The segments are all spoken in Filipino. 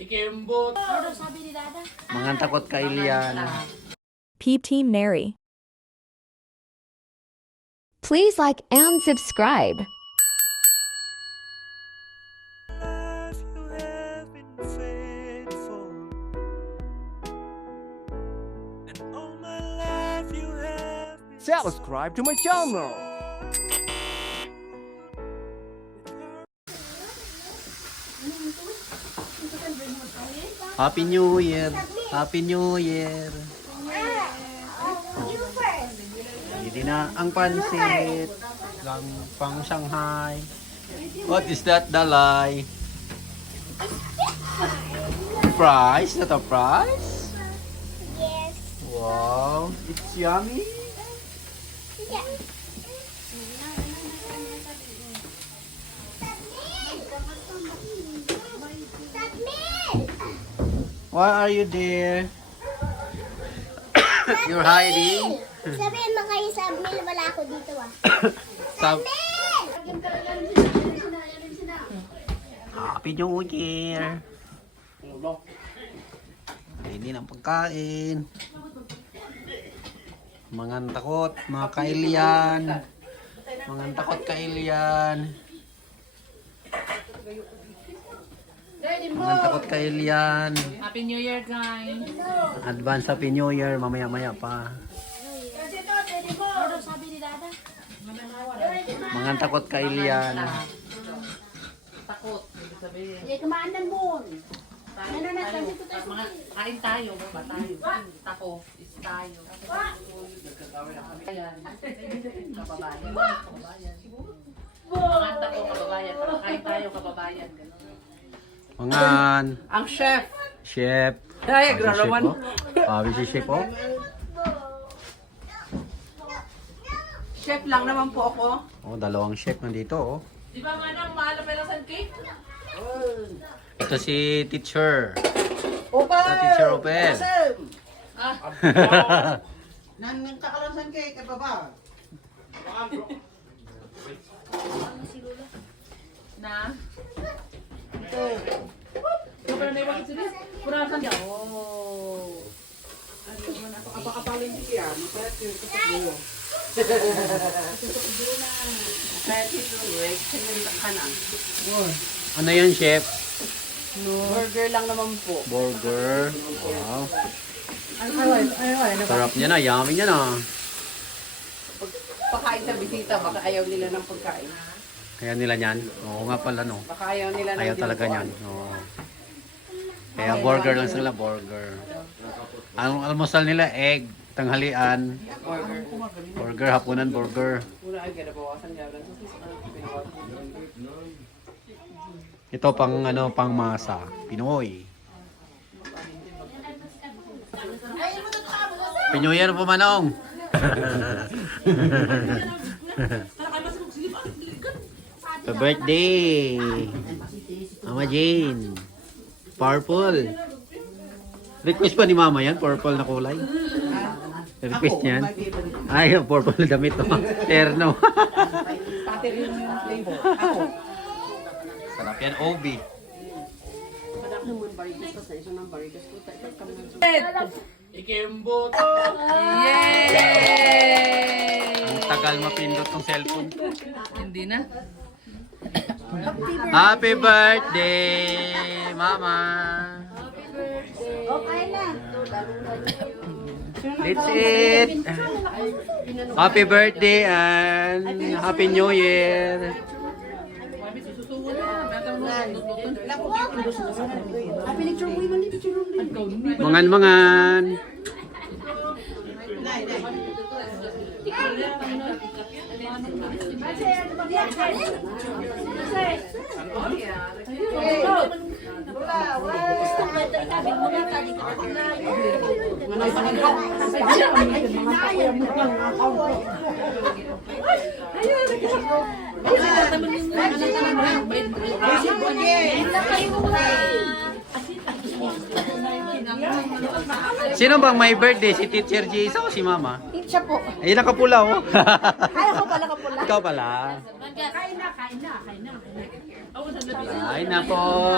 Ikembot. Mga takot kay Lian. Peep Team Neri. Please like and subscribe. Subscribe to my channel. Happy New Year. Happy New Year. Hindi na ang pansit. Lang pang Shanghai. What is that, Dalai? Fries? Not a fries? Yes. Wow, it's yummy. Yeah. Why are you there? You're hiding? Sabihin mo kayo sa Mil, wala ako dito ah. Stop. Happy New Year. Hindi ng pagkain. Mga takot, mga kailian. Mga takot kailian. Mga takot kailian. Happy New Year, guys. Advance Happy New Year, mamaya-maya pa. Mga takot kailian. Takot. Ibig sabihin. Hindi kumaanan mo. Kain tayo. Ba tayo? Tako. Is tayo. Ayan. Kababayan. Kababayan. Mga tako, kababayan. Kain tayo, kababayan. Mga Ang chef. chef. Ay, Pabi si chef, oh. Pabi si chef, oh. Chef lang naman po ako. Oh, dalawang chef nandito, oh. Di ba nga nang mahal na pera sa cake? Ito si teacher. Opel! Sa teacher Opel. Nang kakalansan kay baba. Na? Ito pala na ibang sila. Purasan niya. Oh. Apa-apalin siya. Masaya yung kapag mo. Kaya ito, sinunta ka na. Ano yan, chef? Burger lang naman po. Burger. Wow. Sarap niya na, yummy niya na. Pakain sa bisita, baka ayaw nila ng pagkain. Kaya nila niyan. Oo nga pala, no. Baka ayaw nila ng Ayaw talaga niyan. Oo. Kaya burger lang sila, burger. Ang almusal nila, egg, tanghalian, burger, hapunan, burger. Muna ay ganabawasan gawin. Ito pang ano, pang masa, Pinoy. Pinoy yan po, Manong. Happy birthday, Mama Jane. Purple. Request pa ni Mama yan, purple na kulay. Request niyan. Ay, purple na damit. Terno. Pati rin yung flavor. Ako. Sarap yan, Obi. Ikembot. Yay! Ang tagal mapindot ng cellphone. Hindi na. Happy birthday, Mama. Okay na. Let's eat. Happy birthday and Happy New Year. Mangan-mangan. Sino bang may birthday? Si Teacher Jason o si Mama? Siya po. Ay, nakapula oh. Ay, ako pala kapula. Ikaw pala. Kain na. Ako sa labi. Kain na po.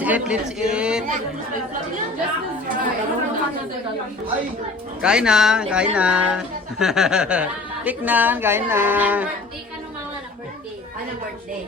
Let's eat. Kain na. Tiknan, kain na. Birthday ka nung mga na birthday. Ano birthday?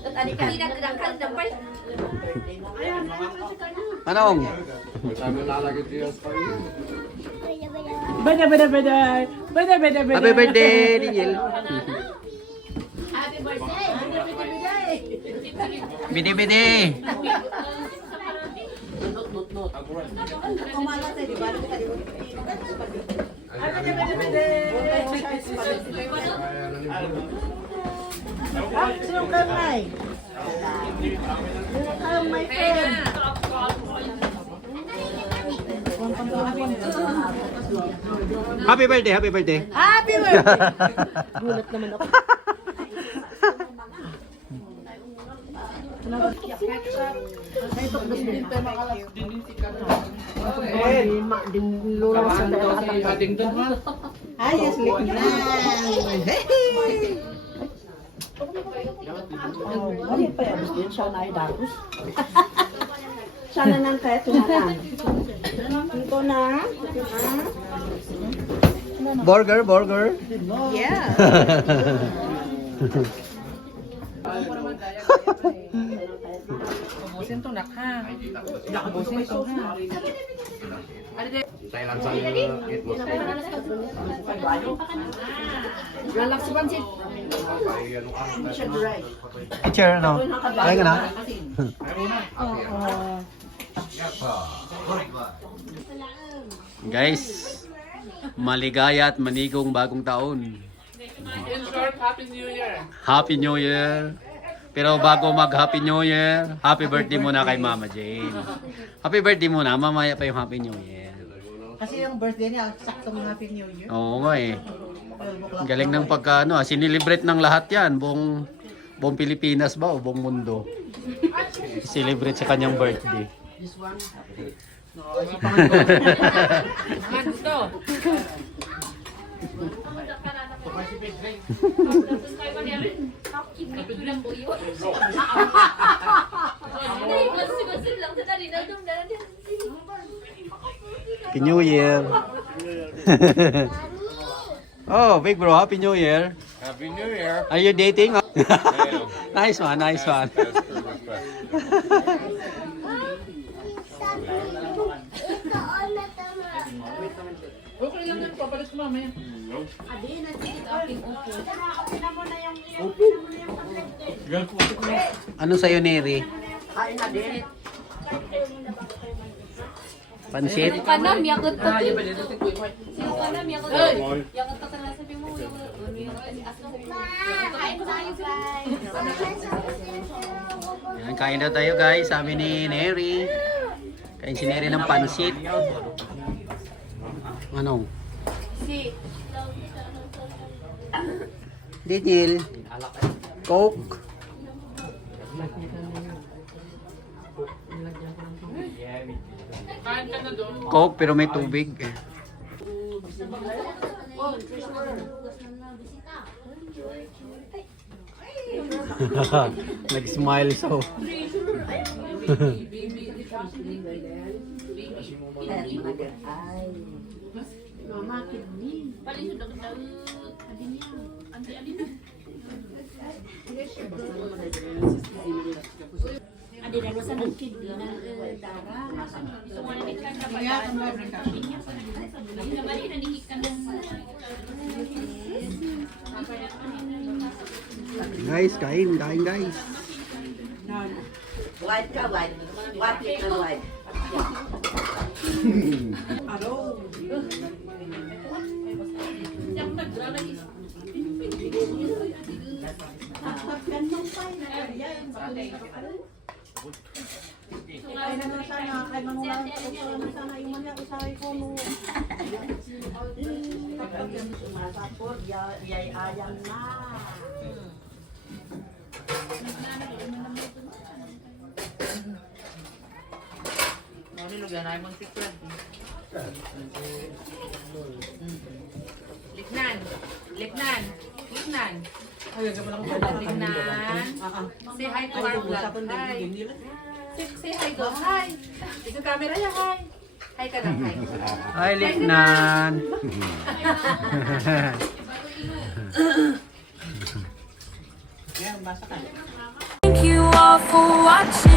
Tadi kami nagdakal na birthday. Anong? Bada. Happy birthday, Daniel. Happy birthday! Bidi. Kumalat eh, di ba? Sino kamay? Kamay friend. Happy birthday. Happy birthday! Ayos, likna. Ano pa yan? Siya na ay datos. Siya na nang kaya tumanan. Ito na. Burger. Yeah. Ubusin to nak ha. Ubusin to ha. Relax si Pansit. Teacher, ano? Kaya ka na? Guys, maligaya at manigong bagong taon. In short, Happy New Year. Happy New Year. Pero bago mag Happy New Year, happy birthday muna kay Mama Jane. Happy birthday muna, mamaya pa yung Happy New Year. Kasi yung birthday niya, saktong Happy New Year. Oo nga eh. Galing ng pagka, sinilibrate ng lahat yan. Buong Pilipinas ba o buong mundo? Celebrate sa kanyang birthday. Gusto. Happy New Year. Oh, big bro, Happy New Year. Happy New Year. Are you dating? Nice one. Okay lang yan, papalit ko mamaya. Ano sa'yo, Neri? Pansit? Kanam, yakot to. Ah, ba dito? Sino kanam, yakot to. Yakot to kanam sabi mo. Yan, kain na tayo guys, sabi ni Neri. Kain si Neri ng pansit. Anong? Daniel. Coke. Kain ka na doon. Coke pero may tubig. Nag-smile so. Adi na sa kid na dara. Guys, kain guys. White ka, white. White ka, white. Hello. Ay naman sana, kay manulang sana yung mga usahay ko no. Pagkakyan sumasapot, yay ayang na. yan. Ay mong sikrad. Liknan. Liknan. Liknan. Liknan. Say hi to our vlog. Hi. Say hi to. Hi. Ito camera ya. Hi. Hi ka na. Hi. Hi, Liknan. Thank you all for watching.